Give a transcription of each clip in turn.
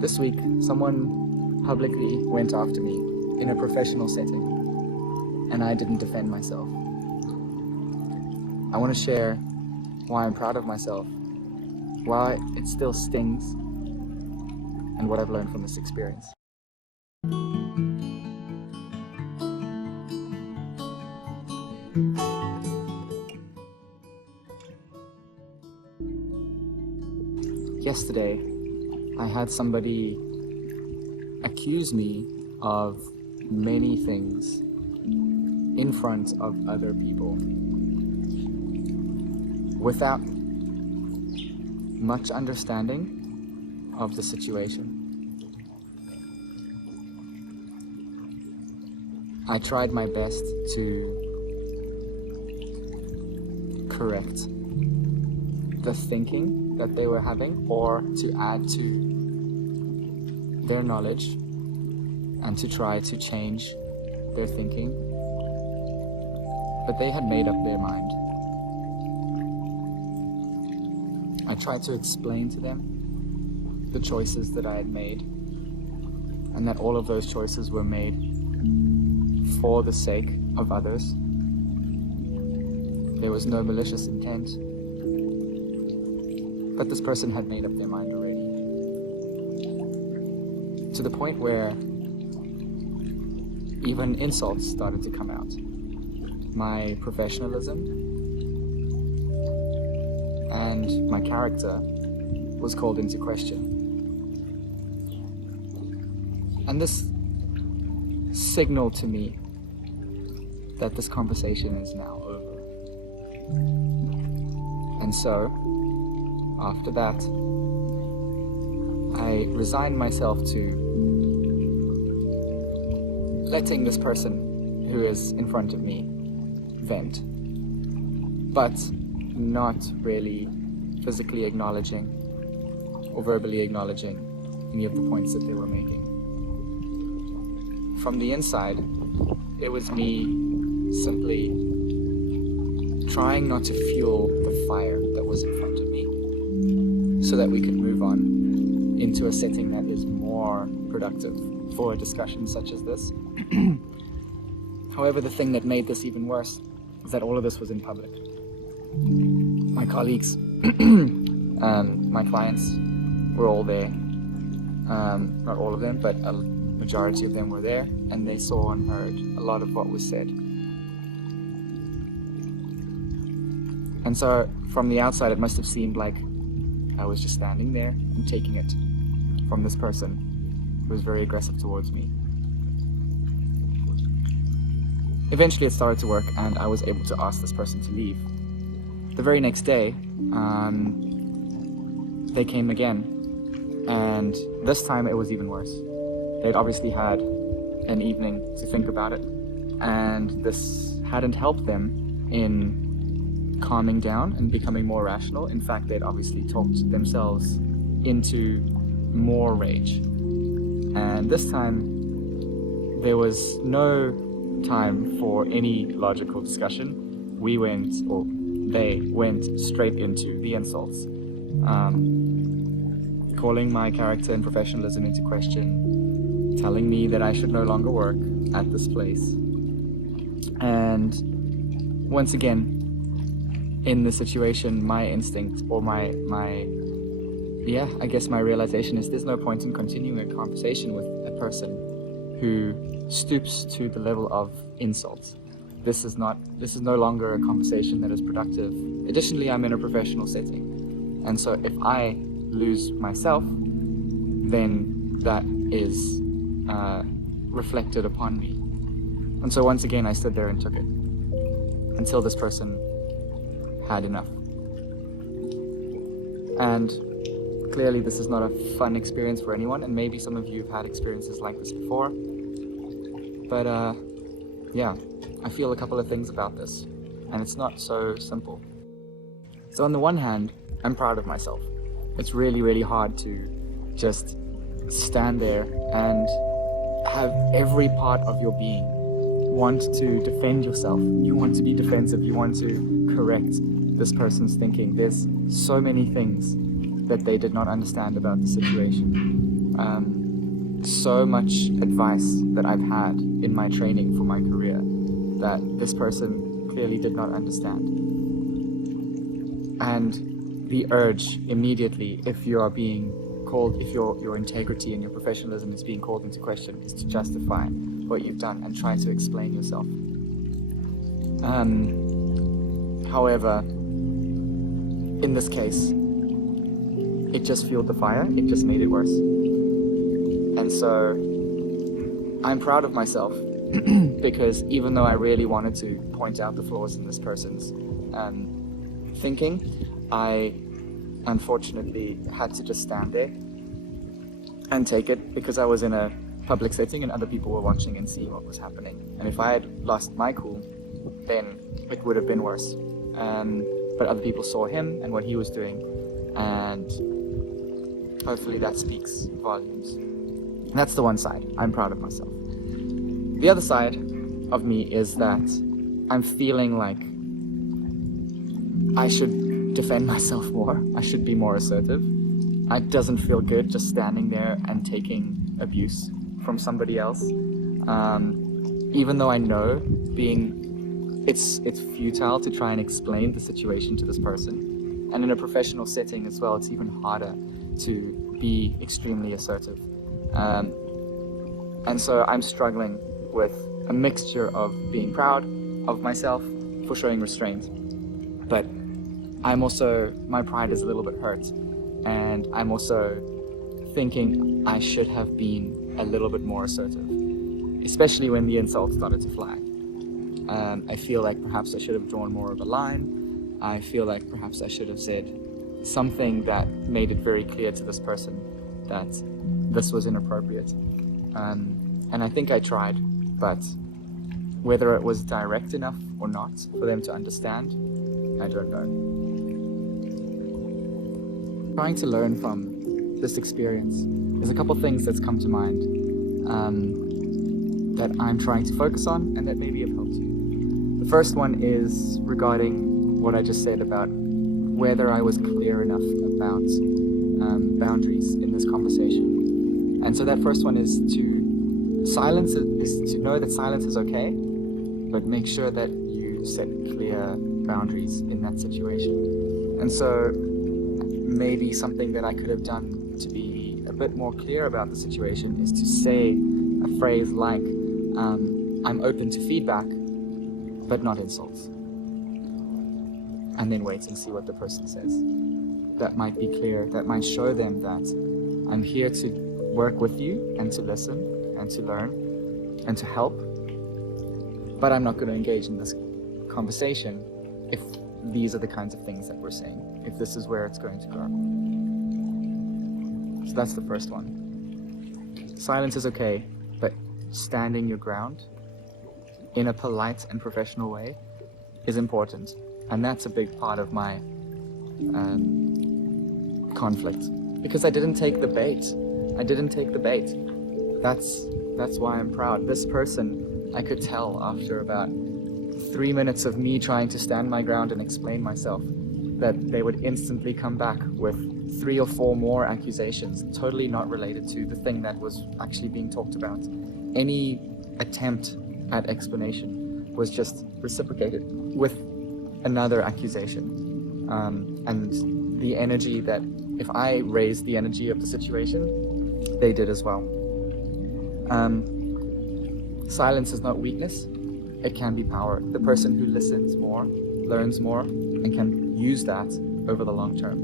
This week, someone publicly went after me in a professional setting, and I didn't defend myself. I want to share why I'm proud of myself, why it still stings, and what I've learned from this experience. Yesterday, I had somebody accuse me of many things in front of other people without much understanding of the situation. I tried my best to correct the thinking that they were having, or to add to their knowledge and to try to change their thinking. But they had made up their mind. I tried to explain to them the choices that I had made, and that all of those choices were made for the sake of others. There was no malicious intent. But this person had made up their mind already. To the point where even insults started to come out. My professionalism and my character was called into question. And this signaled to me that this conversation is now over. And so, after that, I resigned myself to letting this person who is in front of me vent, but not really physically acknowledging or verbally acknowledging any of the points that they were making. From the inside, it was me simply trying not to fuel the fire that was in front of me, so that we could move on into a setting that is more productive for a discussion such as this. However, the thing that made this even worse is that all of this was in public. My colleagues, my clients were all there. Not all of them, but a majority of them were there, and they saw and heard a lot of what was said. And so, from the outside, it must have seemed like I was just standing there and taking it from this person who was very aggressive towards me. Eventually it started to work, and I was able to ask this person to leave. The very next day, they came again, and this time it was even worse. They'd obviously had an evening to think about it, and this hadn't helped them in calming down and becoming more rational. In fact, they'd obviously talked themselves into more rage. And this time, there was no time for any logical discussion. They went straight into the insults, calling my character and professionalism into question, telling me that I should no longer work at this place. And once again, in the situation, my instinct, or my realization is there's no point in continuing a conversation with a person who stoops to the level of insults. This is no longer a conversation that is productive. Additionally, I'm in a professional setting. And so if I lose myself, then that is reflected upon me. And so once again, I stood there and took it until this person had enough. And clearly this is not a fun experience for anyone, and maybe some of you have had experiences like this before. But yeah, I feel a couple of things about this, and it's not so simple. So on the one hand, I'm proud of myself. It's really, really hard to just stand there and have every part of your being want to defend yourself. You want to be defensive. You want to correct this person's thinking. There's so many things that they did not understand about the situation. so much advice that I've had in my training for my career that this person clearly did not understand. And the urge immediately, if you are being called, if your integrity and your professionalism is being called into question, is to justify what you've done and try to explain yourself. However, in this case, it just fueled the fire, it just made it worse. And so I'm proud of myself because even though I really wanted to point out the flaws in this person's thinking, I unfortunately had to just stand there and take it because I was in a public setting and other people were watching and seeing what was happening. And if I had lost my cool, then it would have been worse. But other people saw him and what he was doing, and hopefully that speaks volumes. And that's the one side. I'm proud of myself. The other side of me is that I'm feeling like I should defend myself more. I should be more assertive. It doesn't feel good just standing there and taking abuse from somebody else. Even though I know it's futile to try and explain the situation to this person. And in a professional setting as well, it's even harder to be extremely assertive. And so I'm struggling with a mixture of being proud of myself for showing restraint, but my pride is a little bit hurt, and I'm also thinking I should have been a little bit more assertive, especially when the insults started to fly. I feel like perhaps I should have drawn more of a line. I feel like perhaps I should have said something that made it very clear to this person that this was inappropriate. And I think I tried, but whether it was direct enough or not for them to understand, I don't know. Trying to learn from this experience, there's a couple things that's come to mind that I'm trying to focus on and that maybe have helped you. The first one is regarding what I just said about whether I was clear enough about boundaries in this conversation. And so that first one is to know that silence is okay, but make sure that you set clear boundaries in that situation. And so maybe something that I could have done to be a bit more clear about the situation is to say a phrase like, I'm open to feedback, but not insults. And then wait and see what the person says. That might be clear, that might show them that I'm here to work with you and to listen and to learn and to help, but I'm not going to engage in this conversation if these are the kinds of things that we're saying, if this is where it's going to go. So that's the first one. Silence is okay, but standing your ground in a polite and professional way is important. And that's a big part of my conflict, because I didn't take the bait. That's why I'm proud. This person, I could tell after about 3 minutes of me trying to stand my ground and explain myself, that they would instantly come back with 3 or 4 more accusations, totally not related to the thing that was actually being talked about. Any attempt at explanation was just reciprocated with another accusation. And the energy that, if I raised the energy of the situation, they did as well. Silence is not weakness, it can be power. The person who listens more, learns more, and can use that over the long term.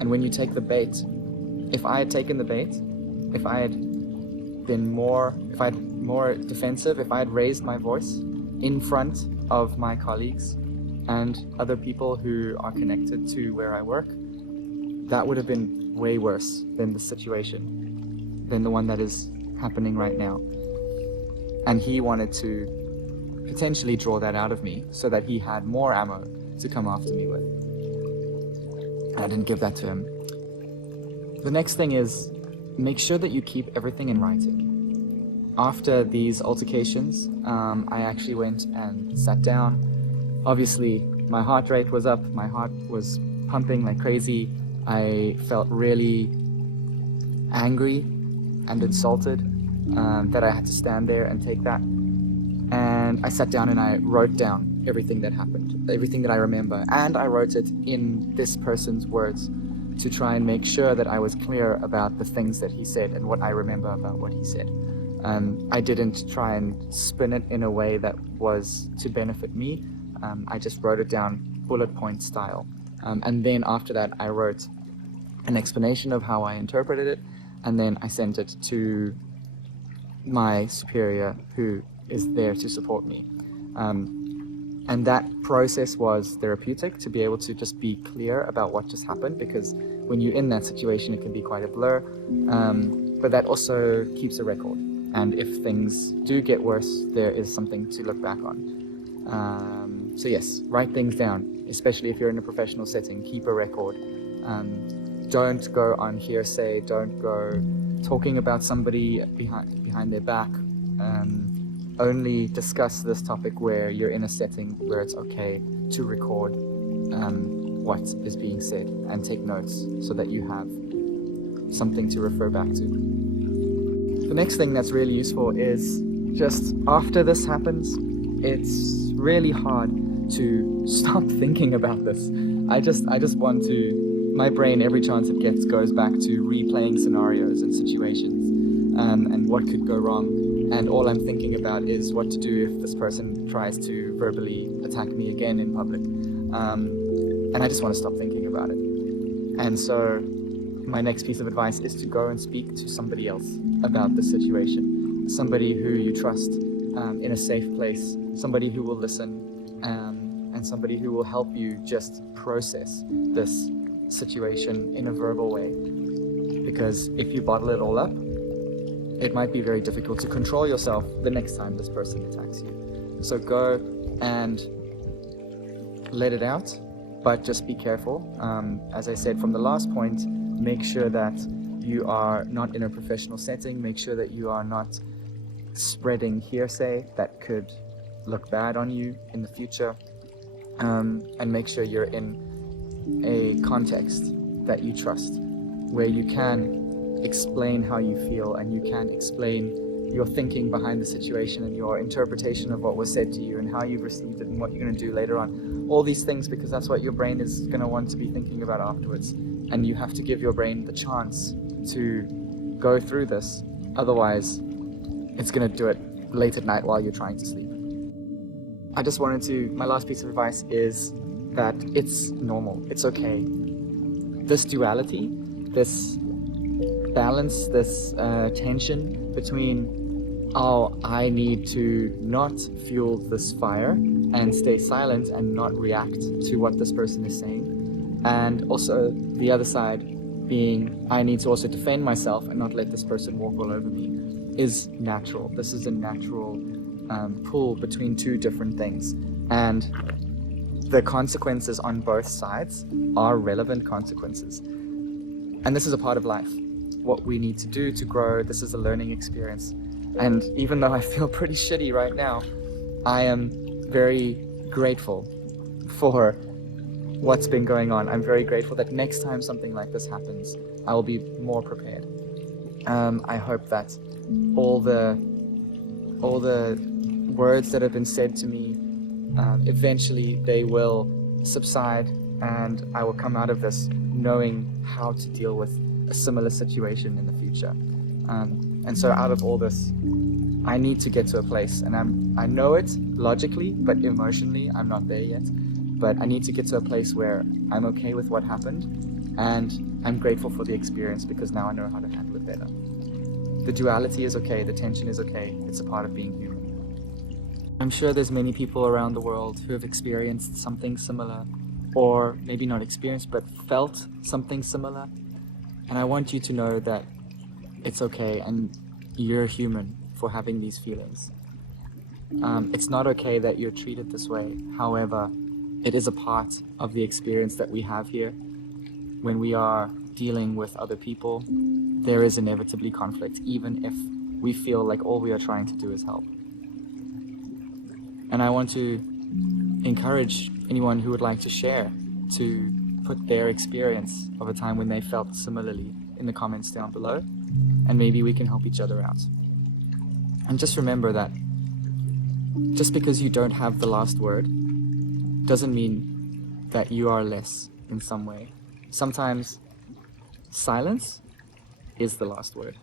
And when you take the bait, if I had taken the bait, if I had more defensive, if I had raised my voice in front of my colleagues and other people who are connected to where I work, that would have been way worse than the situation, than the one that is happening right now. And he wanted to potentially draw that out of me so that he had more ammo to come after me with. I didn't give that to him. The next thing is, make sure that you keep everything in writing. After these altercations, I actually went and sat down. Obviously, my heart rate was up, my heart was pumping like crazy. I felt really angry and insulted that I had to stand there and take that. And I sat down and I wrote down everything that happened, everything that I remember, and I wrote it in this person's words to try and make sure that I was clear about the things that he said and what I remember about what he said. I didn't try and spin it in a way that was to benefit me. I just wrote it down bullet point style. And then after that, I wrote an explanation of how I interpreted it, and then I sent it to my superior, who is there to support me. And that process was therapeutic, to be able to just be clear about what just happened, because when you're in that situation, it can be quite a blur. But that also keeps a record. And if things do get worse, there is something to look back on. So yes, write things down, especially if you're in a professional setting. Keep a record. Don't go on hearsay. Don't go talking about somebody behind their back. Only discuss this topic where you're in a setting where it's okay to record what is being said and take notes so that you have something to refer back to. The next thing that's really useful is just after this happens, it's really hard to stop thinking about this. I just want to, my brain every chance it gets goes back to replaying scenarios and situations and what could go wrong. And all I'm thinking about is what to do if this person tries to verbally attack me again in public. And I just want to stop thinking about it. And so my next piece of advice is to go and speak to somebody else about the situation. Somebody who you trust in a safe place, somebody who will listen, and somebody who will help you just process this situation in a verbal way. Because if you bottle it all up, it might be very difficult to control yourself the next time this person attacks you. So go and let it out, but just be careful. As I said from the last point, make sure that you are not in a professional setting. Make sure that you are not spreading hearsay that could look bad on you in the future. And make sure you're in a context that you trust, where you can explain how you feel and you can explain your thinking behind the situation and your interpretation of what was said to you and how you've received it and what you're going to do later on. All these things, because that's what your brain is going to want to be thinking about afterwards. And you have to give your brain the chance to go through this. Otherwise, it's going to do it late at night while you're trying to sleep. I just wanted to, my last piece of advice is that it's normal, it's okay. This duality, this balance, this tension between, oh, I need to not fuel this fire and stay silent and not react to what this person is saying, and also the other side being, I need to also defend myself and not let this person walk all over me, is natural. This is a natural pull between two different things, and the consequences on both sides are relevant consequences. And this is a part of life. What we need to do to grow, this is a learning experience. And even though I feel pretty shitty right now, I am very grateful for what's been going on. I'm very grateful that next time something like this happens, I will be more prepared. I hope that all the words that have been said to me, eventually they will subside and I will come out of this knowing how to deal with a similar situation in the future. And so out of all this, I need to get to a place, and I know it logically, but emotionally I'm not there yet. But I need to get to a place where I'm okay with what happened, and I'm grateful for the experience because now I know how to handle it better. The duality is okay, the tension is okay, it's a part of being human. I'm sure there's many people around the world who have experienced something similar, or maybe not experienced, but felt something similar. And I want you to know that it's okay and you're human for having these feelings. It's not okay that you're treated this way. However, it is a part of the experience that we have here. When we are dealing with other people, there is inevitably conflict, even if we feel like all we are trying to do is help. And I want to encourage anyone who would like to share to put their experience of a time when they felt similarly in the comments down below, and maybe we can help each other out. And just remember that just because you don't have the last word doesn't mean that you are less in some way. Sometimes silence is the last word.